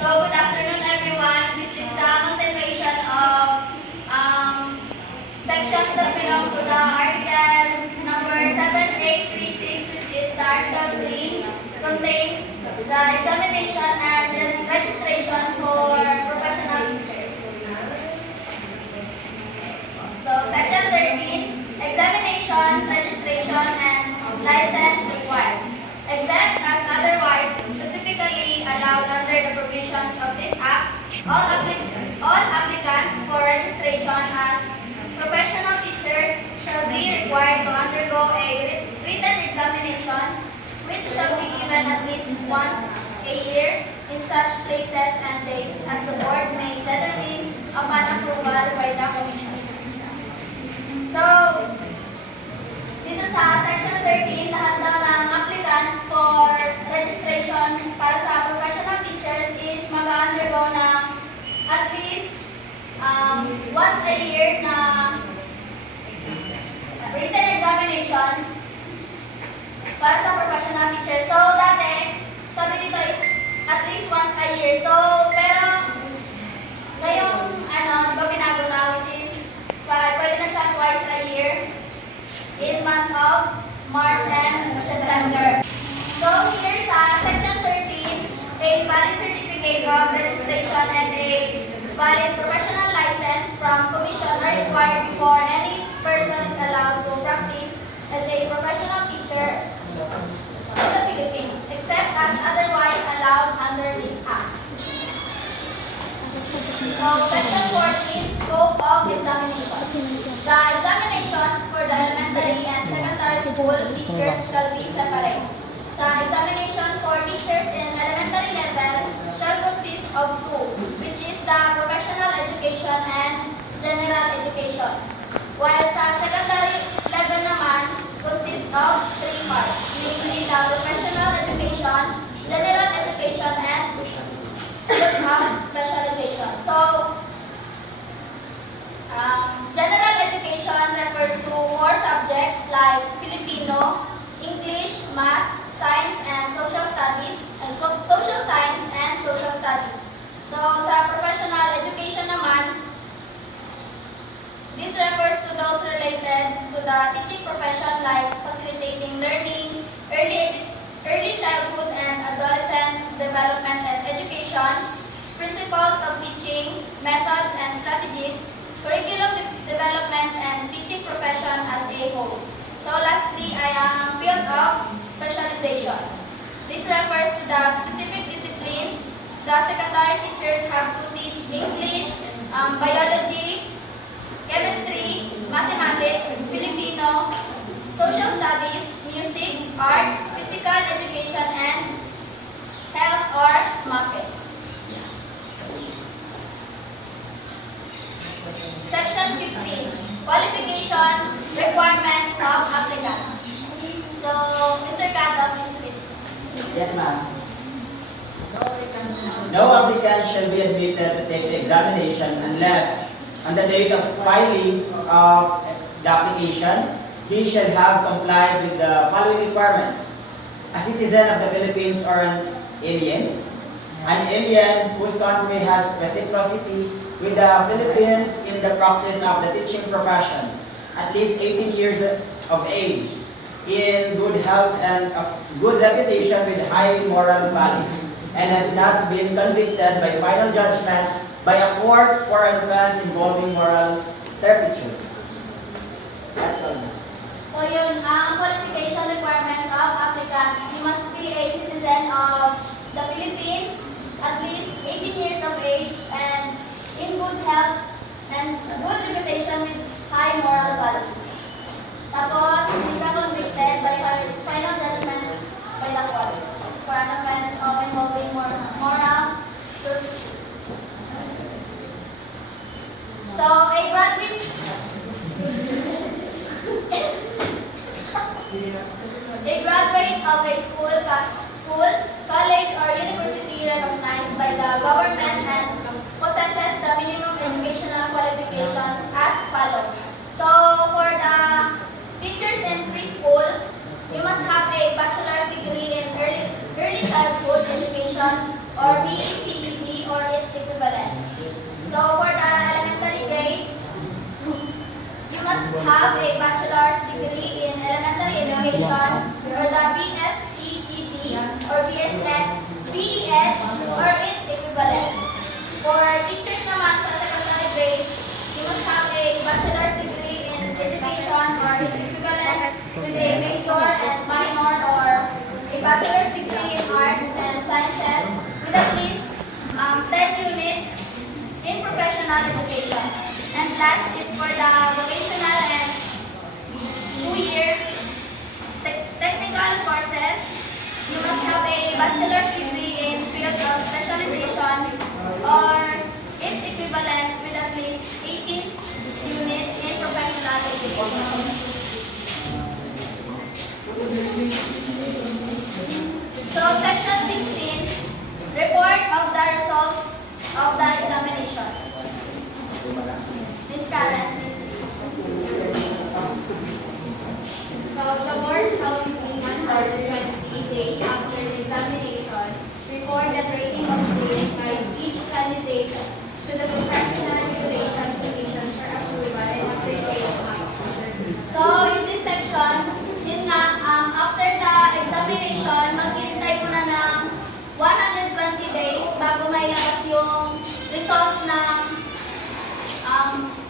So, good afternoon everyone. This is the continuation of sections that belong to the article number 7836, which is the article 3, contains the examination and the registration for professional teachers. So, section 13, examination, registration, and license required. Except as otherwise specifically allowed under the provisions of this Act, all applicants for registration as professional teachers shall be required to undergo a written examination which shall be given at least once a year in such places and days as the board may determine upon approval by the Commission. So, dito sa section 13, lahat daw ng applicants for registration para sa professional teachers is mag-undergo ng at least once a year na written examination para sa professional teachers. So, dati, sabi dito is at least once a year. So, pero ngayong, di ba binago na, which is pwede na siya twice a year in month of March and September. So here sa section 13, a valid certificate of registration and a valid professional license from Commission are required before any person is allowed to practice as a professional teacher in the Philippines, except as otherwise allowed under this Act. So section 14, scope of examination. The examinations for the elementary and secondary school teachers shall be separate. The examination for teachers in elementary level shall consist of two, which is the professional education and general education. While sa secondary level naman consists of three parts, namely the professional education, general education, and specialization. So, general education refers to core subjects like Filipino, English, math, science, and social studies, social science and social studies. So, sa professional education naman, this refers to those related to the teaching profession like facilitating learning, early childhood and adolescent development and education, principles of teaching, methods and strategies, curriculum development and teaching profession as a whole. So lastly, I am field of specialization. This refers to the specific discipline. The secondary teachers have to teach English, biology, chemistry, mathematics, Filipino, social studies, music, art, physical education, and health or MAPE. Section 15, qualification requirements of applicants. So, Mr. Kato, please read. Yes, ma'am. No applicant shall be admitted to take the examination unless, on the date of filing of the application, he shall have complied with the following requirements: a citizen of the Philippines or an alien whose country has reciprocity with the Philippines in the practice of the teaching profession, at least 18 years of age, in good health and good reputation with high moral values, and has not been convicted by final judgment by a court for an offense involving moral turpitude. That's all. So yun, ang qualification requirements of applicants, you must be a citizen of the Philippines, at least 18 years of age, and in good health and good reputation with high moral values. Tapos, hindi ka convicted by final judgment by the court for an offense of involving moral turpitude. So, a graduate of a school, college, or university recognized by the government and possesses the minimum educational qualifications as follows. So, for the teachers in preschool, you must have a bachelor's degree in early childhood education or BACED with a major and minor or a bachelor's degree in arts and sciences with at least 10 units in professional education. And last is for the vocational and 2-year technical courses. You must have a bachelor's degree in field of specialization or its equivalent with at least 18 units in professional education. So, section 16, report of the results of the examination. Ms. Karen, please. So the board held between 120 days after the examination reported rating of grades by each candidate to the professional evaluation commission for approval and appreciation. So, in this section, yun nga, after the examination, maghihintay mo na ng 120 days bago may labas yung results ng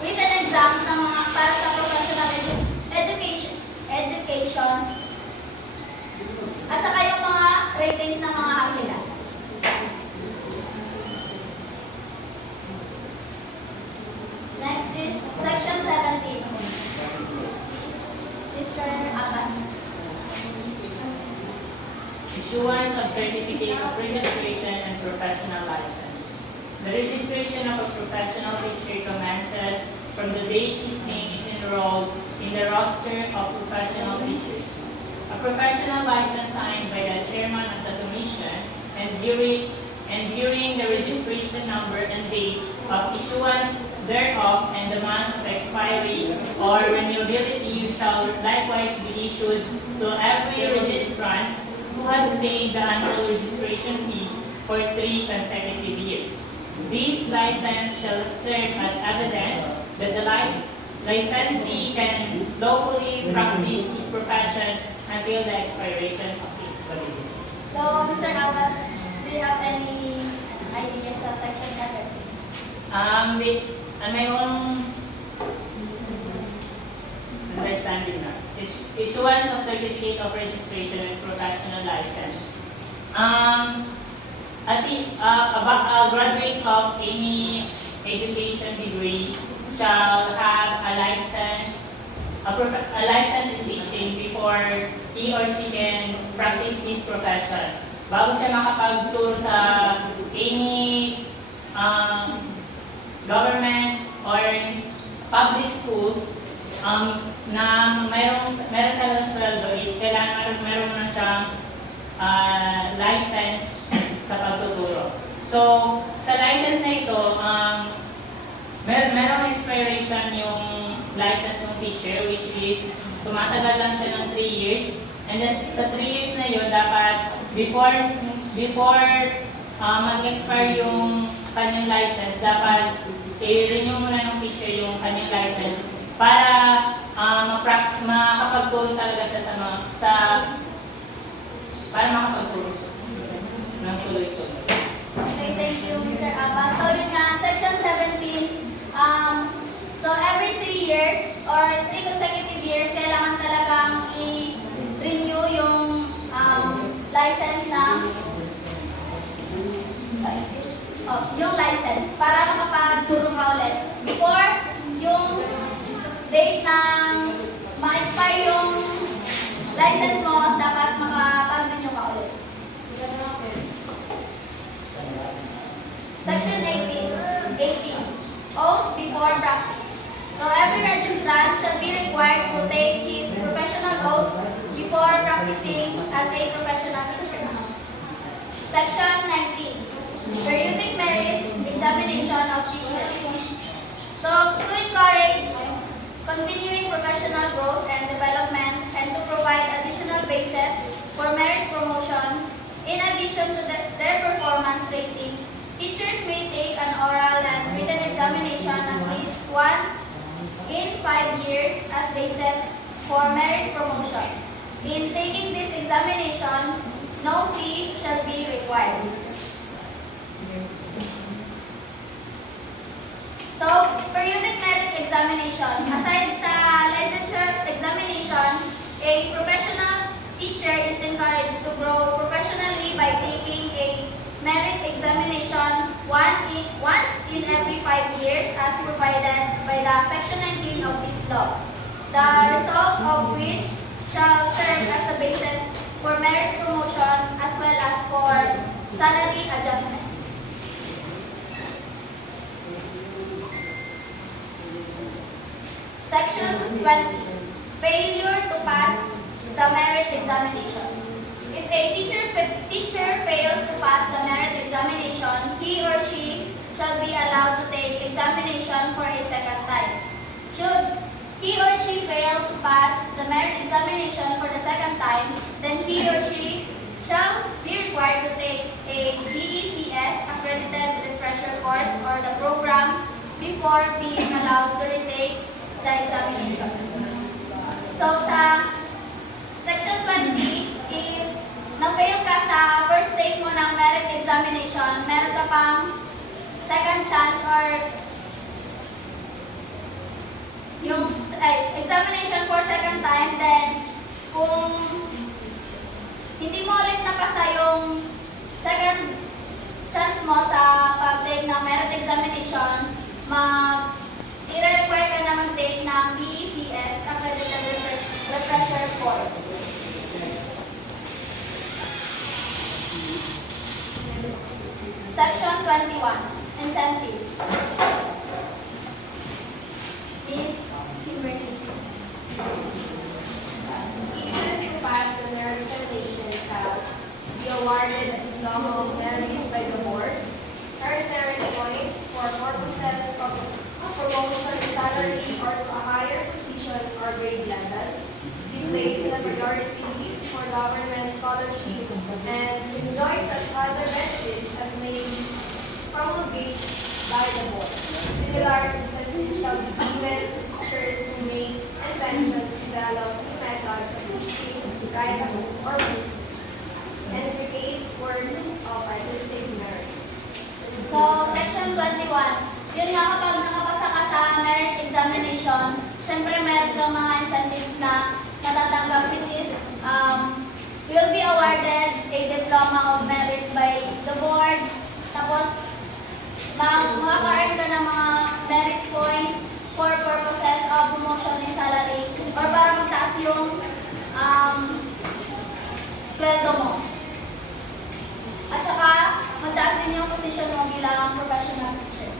written exams ng mga para sa professional education at saka yung mga ratings ng mga applicants. Next is section 17. Mr. Abbas. Issuance of certificate of registration and professional license. The registration of a professional teacher commences from the date his name is enrolled in the roster of professional teachers. A professional license signed by the chairman of the commission and during the registration number and date of issuance thereof and the month of expiry or renewability shall likewise be issued to every registrant who has paid the annual registration fees for 3 consecutive years. This license shall serve as evidence that the licensee can lawfully practice his profession until the expiration of his validity. So, Mr. Abbas, do you have any ideas sa section 17? On my own understanding na, issuance of certificate of registration and professional license. A graduate of any education degree shall have a license in teaching before he or she can practice his profession. Bago siya makapag-tour sa any government or public schools na meron talagang sweldo is kailangan meron na siyang license sa pagtuturo. So, sa license na ito, merong expiration yung license ng teacher, which is tumatagal lang siya ng 3 years. And then, sa 3 years na yun, dapat before mag-expire yung kanyang license, dapat i-renew muna ng teacher yung kanyang license para makapagturo talaga siya para makapagturo ng tuloy-tuloy. Okay, thank you, Mr. Abba. So, yun nga, section 17, so every 3 years or 3 consecutive years, kailangan talagang i-renew yung license na yung license para makapagturo ka ulit. Before yung date ng ma-expire yung license mo, dapat makapag-renew ka ulit. Section 18. Oath before practice. So every registrant shall be required to take his professional oath before practicing as a professional teacher. Section 19. Periodic merit examination of teachers. So to encourage continuing professional growth and development and to provide additional basis for merit promotion in addition to their performance rating, teachers may take an oral and written examination at least once in 5 years as basis for merit promotion. In taking this examination, no fee shall be required. So, periodic merit examination. Aside sa licensure examination, a A professional teacher is encouraged to grow professionally by taking a merit examination once in every 5 years as provided by the Section 19 of this law, the result of which shall serve as the basis for merit promotion as well as for salary adjustments. Section 20. Failure to pass the merit examination. If a teacher fails to pass the merit examination, he or she shall be allowed to take examination for a second time. Should he or she fail to pass the merit examination for the second time, then he or she shall be required to take a BECS accredited refresher course or the program before being allowed to retake the examination. So sa Section 20, if na-fail ka sa first take mo ng merit examination, meron ka pang second chance or yung examination for second time, then kung hindi mo ulit napasa yung second chance mo sa pag-take ng merit examination, i-require ka na mag-take ng BECS, accredited refresher course. Section 21, incentives. Miss Kimberly. Teachers who pass the merit examination shall be awarded a diploma of merit by the board, earn merit points for purposes of promotion, salary, or to a higher position or grade level, be placed in a priority list for government scholarship, and enjoy such other benefits as may be promulgated by the board. Similar incentives shall be given to teachers who make inventions to develop new methods of teaching, write or and create works of artistic merit. So, Section 21, yun nga kapag nakapasa ka sa merit examination, syempre meron kang mga incentives na natatanggap, which is you will be awarded a diploma of merit by the board, tapos makaka-earn ka ng mga merit points for purposes of promotion in salary or para magtaas yung sweldo mo. At saka, magtaas din yung position mo bilang professional teacher.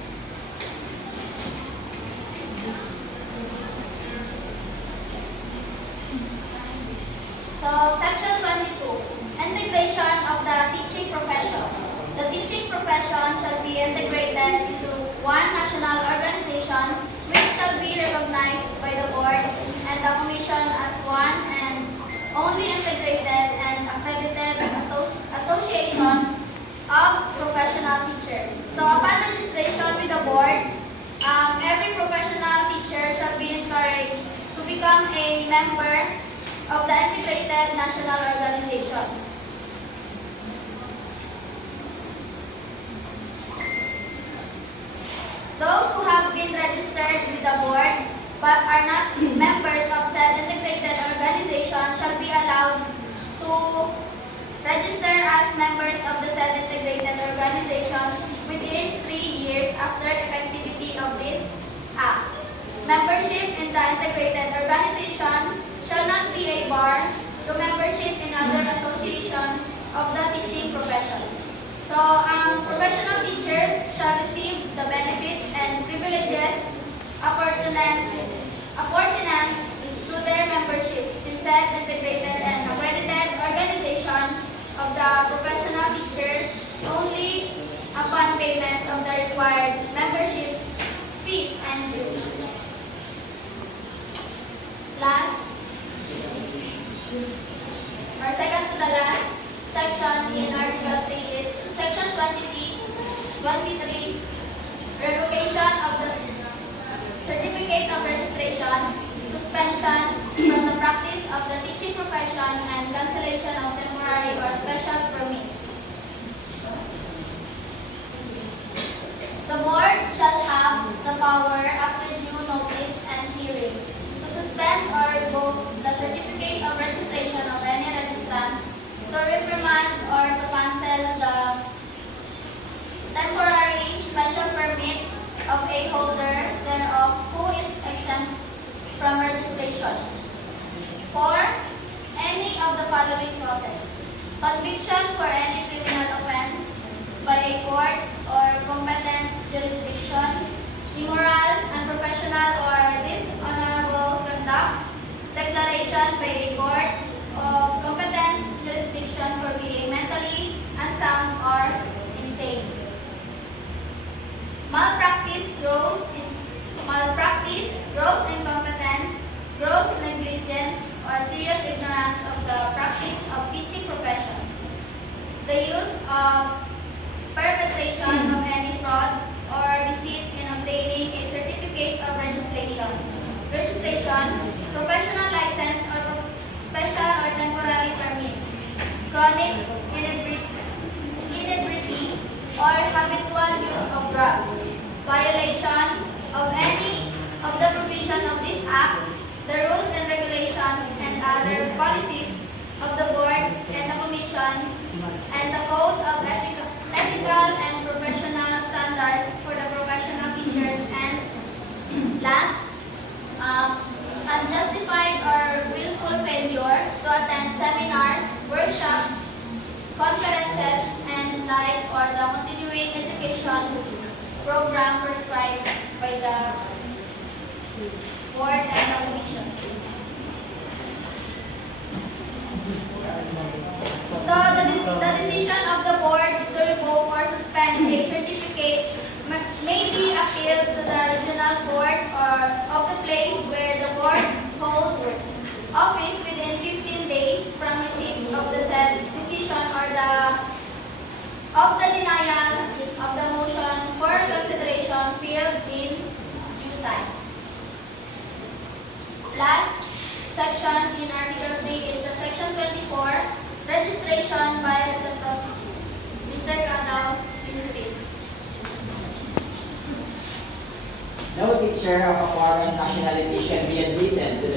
So, Section 22, integration of the teaching profession. The teaching profession shall be integrated into one national organization which shall be recognized by the board and the commission as one and only integrated and accredited association of professional teachers. So, upon registration with the board, every professional teacher shall be encouraged to become a member of the integrated national organization. Those who have been registered with the board but are not members of said integrated organization shall be allowed to register as members of the said integrated organization within 3 years after effectivity of this act. Membership in the integrated organization shall not be a bar to membership in other association of the teaching profession. So, professional teachers shall receive the benefits and privileges apportioned to their membership in said integrated and accredited organization of the professional teachers only upon payment of the required membership fees and dues. Last, or second to the last section in Article 3 is Section 23, revocation of the certificate of registration, suspension from the practice of the teaching profession, and cancellation of temporary or special permits. The board shall have the power after due notice and hearing to suspend or revoke the certificate of registration temporary special permit of a holder thereof who is exempt from registration. 4. Any of the following causes: conviction for any criminal offense by a court or competent jurisdiction, immoral, unprofessional, or dishonorable conduct, declaration by a court of competent jurisdiction for being mentally unsound or insane. Malpractice, gross incompetence, gross negligence, or serious ignorance of the practice of teaching profession. The use of perpetration of any fraud or deceit in obtaining a certificate of registration, professional license, or special or temporary permit, chronic inebriety, or habitual use of drugs, violation of any of the provision of this Act, the rules and regulations and other policies of the Board and the Commission, and the Code of Ethical and Professional Standards for the professional teachers, and last, unjustified or willful failure to attend seminars, workshops, conferences, and like or the continuing education program prescribed by the Board and the Commission. So the decision of the Board to revoke or suspend a certificate may be appealed to the regional court or of the place where the Board holds office within 15 days from receipt of the said decision or of the denial of the motion for consideration filed in due time. Last section in Article 3 is the Section 24, registration by reciprocity. Mr. Cadaw, please read. No teacher of a foreign nationality shall be admitted to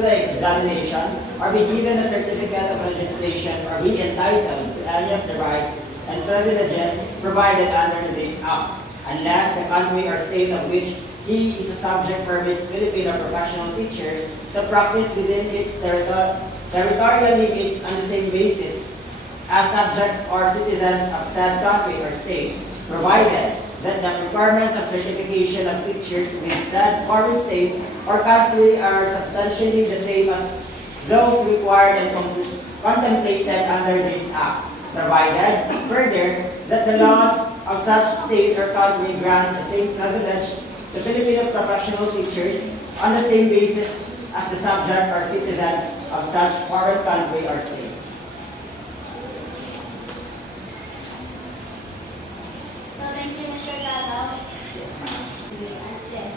the examination or be given a certificate of registration or be entitled to any of the rights and privileges provided under this Act, unless the country or state of which he is a subject permits Filipino professional teachers to practice within its territorial limits on the same basis as subjects or citizens of said country or state, provided that the requirements of certification of teachers with said foreign state or country are substantially the same as those required and contemplated under this Act, provided further that the laws of such state or country grant the same privilege to Filipino professional teachers on the same basis as the subject or citizens of such foreign country or state. So thank you, Mr. Cadaw. Yes.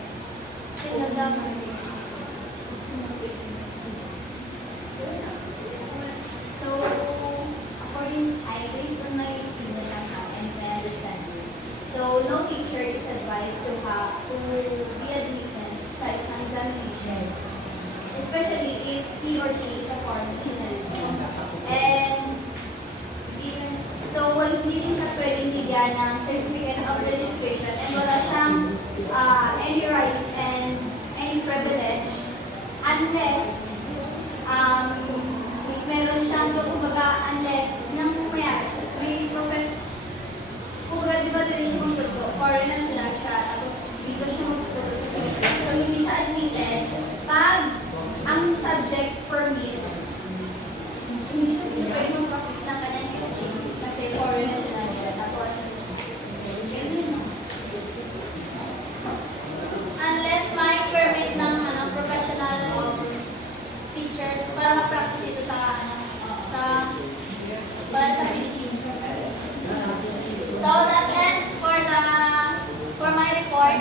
So, based on my opinion and my understanding, so no teacher is advised to be admitted sa isang examination, especially if he or she is a foreign nationality. And even so, hindi din siya pwedeng bigyan ng certificate of registration and wala siyang any rights and any privilege unless meron siyang unless nang pumayari siya. May profession, kumbaga di ba din siya magtuturo, foreign national siya, tapos dito siya magtuturo sa Pilipinas. So hindi siya admitted pag ang subject permits, hindi pwede mag-practice ng kanyang teaching kasi foreign national siya. Tapos, Unless may permit ng professional teachers para mag-practice ito para sa Philippines. So that ends for my report.